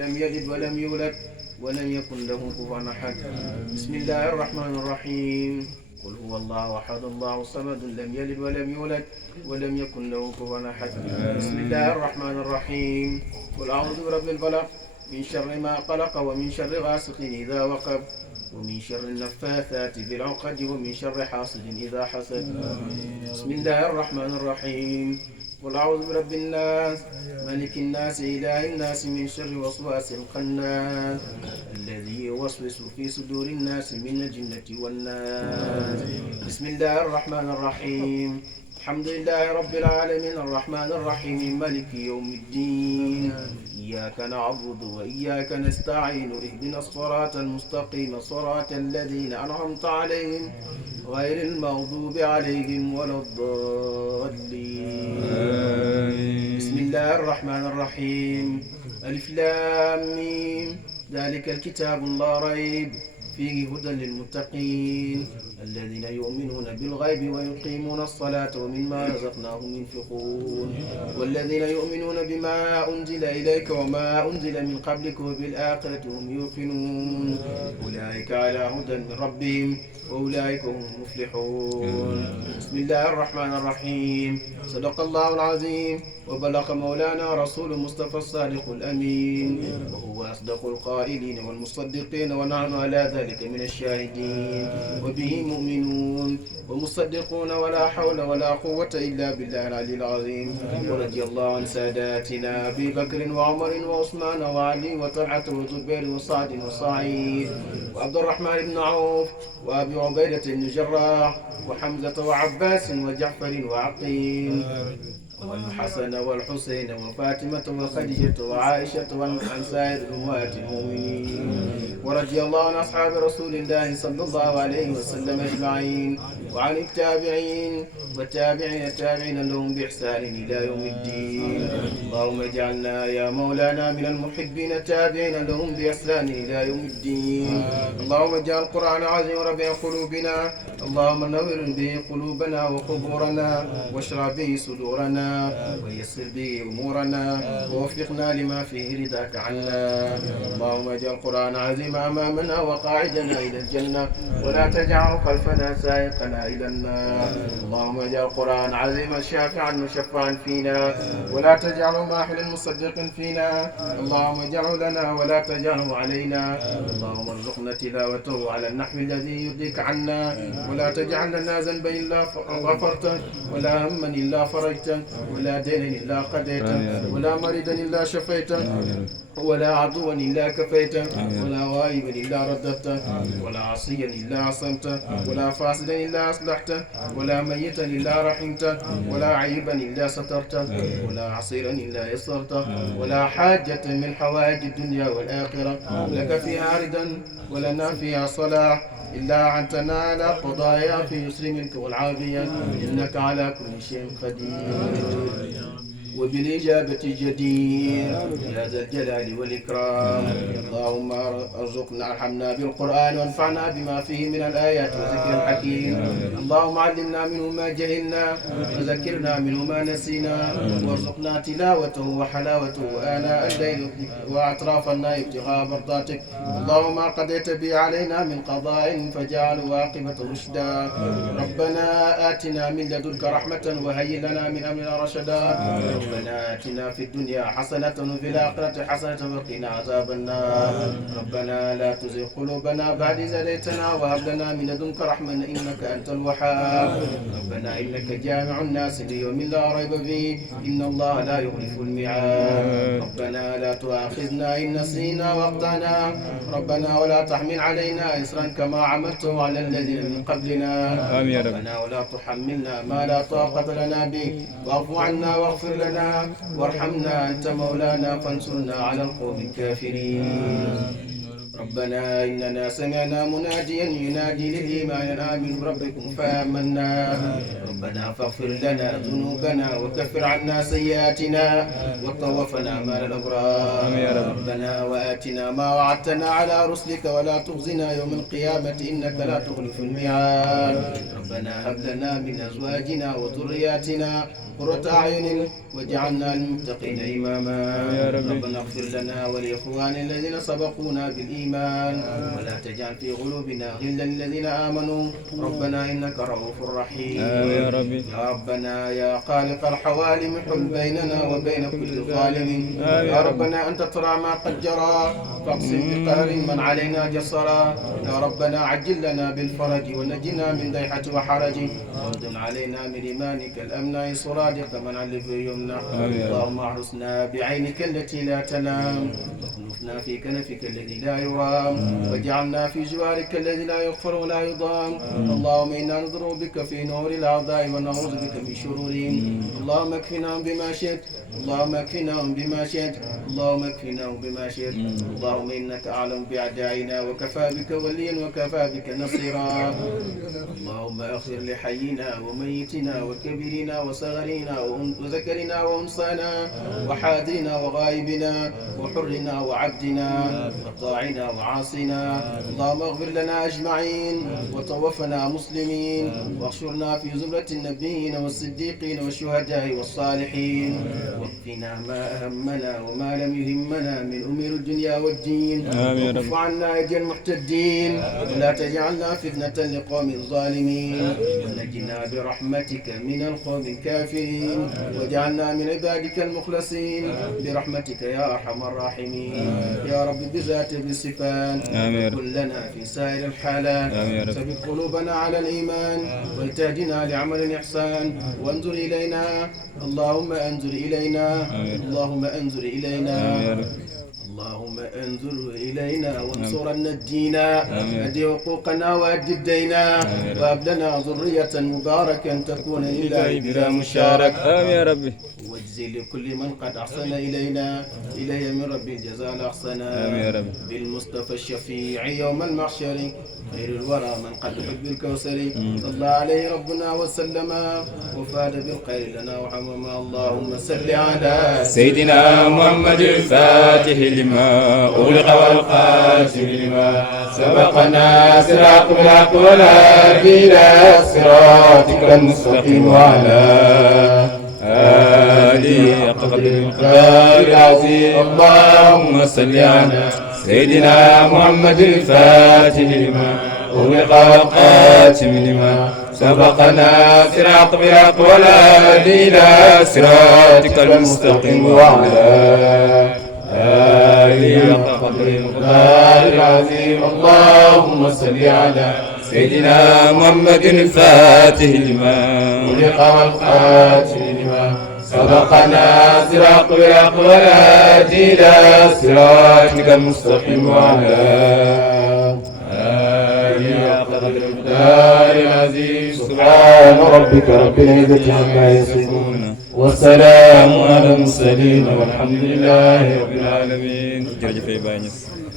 لم يلد ولم يولد ولم يكن له كفوا أحد. بسم الله الرحمن الرحيم. قل هو الله أحد الله الصمد لم يلد ولم يولد ولم يكن له كفوا أحد. بسم الله الرحمن الرحيم. قل أعوذ برب الفلق من شر ما خلق ومن شر غاسق إذا وقب ومن شر النفاثات في العقد ومن شر حاسد إذا حسد. بسم الله الرحمن الرحيم. قل أعوذ برب الناس ملك الناس إله الناس من شر وسواس الخناس الذي يوسوس في صدور الناس من الجنة والناس. بسم الله الرحمن الرحيم. الحمد لله رب العالمين الرحمن الرحيم مالك يوم الدين إياك نعبد وإياك نستعين اهدنا الصراط المستقيم صراط الذين أنعمت عليهم غير المغضوب عليهم ولا الضالين. بسم الله الرحمن الرحيم. ألف لام ميم ذلك الكتاب لا ريب فيه هدى للمتقين الذين يؤمنون بالغيب ويقيمون الصلاة ومما رزقناهم ينفقون والذين يؤمنون بما أنزل إليك وما أنزل من قبلك وبالآخرة هم يوقنون أولئك على هدى من ربهم وأولئك هم المفلحون. بسم الله الرحمن الرحيم. صدق الله العظيم وبلغ مولانا رسول المصطفى الصادق الأمين وهو أصدق القائلين والمصدقين ونحن على ذلك من الشاهدين وبه مؤمنون ومصدقون ولا حول ولا قوة إلا بالله العلي العظيم. ورضي الله عن ساداتنا أبي بكر وعمر وعثمان وعلي وطلحة وزبير وسعد وسعيد وعبد الرحمن بن عوف وأبي عبيدة بن جراح وحمزة وعباس وجعفر وعقيل والحسن والحسين وفاطمة وخديجة وعائشة وعن سائر أمهات المؤمنين. ورضي الله عن أصحاب رسول الله صلى الله عليه وسلم أجمعين وعن التابعين والتابعين التابعين لهم بإحسان إلى يوم الدين. اللهم اجعلنا يا مولانا من المحبين التابعين لهم بإحسان إلى يوم الدين. اللهم اجعل القرآن العظيم ربيع قلوبنا اللهم نور به قلوبنا وقبورنا واشرح به صدورنا ويسر به أمورنا ووفقنا لما فيه رضاك عنا. اللهم اجعل القرآن عظيم أمامنا وقاعدنا إلى الجنة ولا تجعل خلفنا سائقنا إلى النار. اللهم اجعل القرآن عظيما شافعا مشفعا فينا ولا تجعله ماحلا مصدق فينا. اللهم اجعله لنا ولا تجعله علينا. اللهم ارزقنا تلاوته على النحو الذي يرضيك عنا ولا تجعل لنا ذنبا إلا غفرته ولا هما إلا فرجته ولا دينا إلا قضيته ولا مريضا إلا شفيته ولا عدوا إلا كفيته ولا غائبا إلا رددته ولا عصيا إلا عصمته ولا فاسدا إلا أصلحته ولا ميتا إلا رحمته ولا عيبا إلا سترته ولا عصيرا إلا يسرته ولا حاجة من حوائج الدنيا والآخرة لك فيها رضا ولنا فيها صلاح إلا أن تنال قضايا في يسر منك والعافية إنك على كل شيء قدير وبالإجابة جدير يا ذا الجلال والإكرام. اللهم ارحمنا بالقرآن وانفعنا بما فيه من الآيات وذكر الحكيم. اللهم علمنا منه ما جهلنا وذكرنا منه ما نسينا وارزقنا تلاوته وحلاوته آناء الليل وأطراف النهار ابتغاء مرضاتك. اللهم قضيت به علينا من قضاء فجعل عاقبة رشدا. ربنا آتنا من لدنك رحمة وهيئ لنا من أمرنا رشدا. ربنا آتنا في الدنيا حسنة وفي الآخرة حسنة وقنا عذاب النار. ربنا لا تزغ قلوبنا بعد إذ هديتنا وهب لنا من لدنك رحمة إنك أنت الوهاب. ربنا إنك جامع الناس ليوم لا ريب فيه إن الله لا يخلف الميعاد. ربنا لا تؤاخذنا إن نسينا وأخطأنا. ربنا ولا تحمل علينا إصرا كما عملته على الذين من قبلنا. ربنا ولا تحملنا ما لا طاقة لنا به واعف عنا واغفر لنا وارحمنا أنت مولانا فانصرنا على القوم الكافرين. ربنا إننا سمعنا مناديا ينادي للإيمان أن آمنوا بربكم فآمنا. ربنا فاغفر لنا ذنوبنا وكفر عنا سيئاتنا وتوفنا مع الأبرار. ربنا وآتنا ما وعدتنا على رسلك ولا تخزنا يوم القيامة إنك لا تخلف الميعاد. ربنا هب لنا من أزواجنا وذرياتنا قرة أعين واجعلنا للمتقين إماما. ربنا اغفر لنا ولإخواننا الذين سبقونا بالإيمان ولا تجعل في قلوبنا غلا للذين آمنوا ربنا إنك رؤوف رحيم. يا ربي يا ربنا يا خالق الحوالم حل بيننا وبين كل ظالم. يا ربنا أنت ترى ما قد جرى فاقسم بقهر من علينا جسرا. يا ربنا عجل لنا بالفرج ونجنا من ضيحة وحرج وانزل علينا من إيمانك الأمن صرادق من علف يمنع. اللهم احرسنا بعينك التي لا تنام واكنفنا في كنفك الذي لا يرام واجعلنا في جوارك الذي لا يغفر ولا يضام. اللهم إنا نضر بك في نور الأعضاء ونعوذ بك من شرورهم. اللهم اكفناهم بما شئت. اللهم اكفناهم بما شئت. اللهم اكفناهم بما شئت. اللهم إنك أعلم بأعدائنا وكفى بك وليا وكفى بك نصيرا. اللهم اغفر لحينا وميتنا وكبرنا وصغرنا وذكرنا وأنثانا وحاضرنا وغائبنا وحرنا وعبدنا وطاعنا وعاصنا. اللهم اغفر لنا أجمعين وتوفنا مسلمين واحشرنا في زمرة النبيين والصديقين والشهداء والصالحين واكفنا ما أهمنا وما لم يهمنا من أمور الدنيا والدين. وكف عنا أيدي المحتدين ولا تجعلنا فتنة لقوم الظالمين ونجنا برحمتك من القوم الكافرين واجعلنا من عبادك المخلصين برحمتك يا أرحم الراحمين. يا رب بذات بالصفات كن لنا في سائر الحالات. ثبت قلوبنا على الإيمان وتهدنا لعمل الإحسان وانظر إلينا. اللهم انظر إلينا. اللهم انظر إلينا. اللهم انظر إلينا وانصرنا الدين. أدي حقوقنا وأدي الدين وهب لنا ذرية مباركة تكون لله بلا مشارك. آمين يا ربي. واجزي لكل من قد أحسن إليه من ربي الجزاء الأحسن. آمين يا ربي. بالمصطفى الشفيع يوم المحشر خير الورى من قد حب الكوثر صلى عليه ربنا وسلم وفاد بالخير لنا وحمما. اللهم صل على سيدنا محمد الفاتح لما أغلق والخاتم لما سبقنا صراط بالحق والهادي إلى صراطك المستقيم وعلى آله قدر المقدار العظيم. اللهم صل على سيدنا محمد الفاتح لما أغلق والخاتم لما سبقنا صراط بالحق والهادي إلى صراطك المستقيم وعلى آله قدر المقدار العظيم. اللهم صل على سيدنا محمد الفاتح لما أغلق والخاتم لما سبقنا صراط بالحق والهادي إلى صراطك المستقيم وعلى آله قدر المقدار العظيم. سبحان ربك رب العزة عما يصفون والسلام على المرسلين والحمد لله رب العالمين.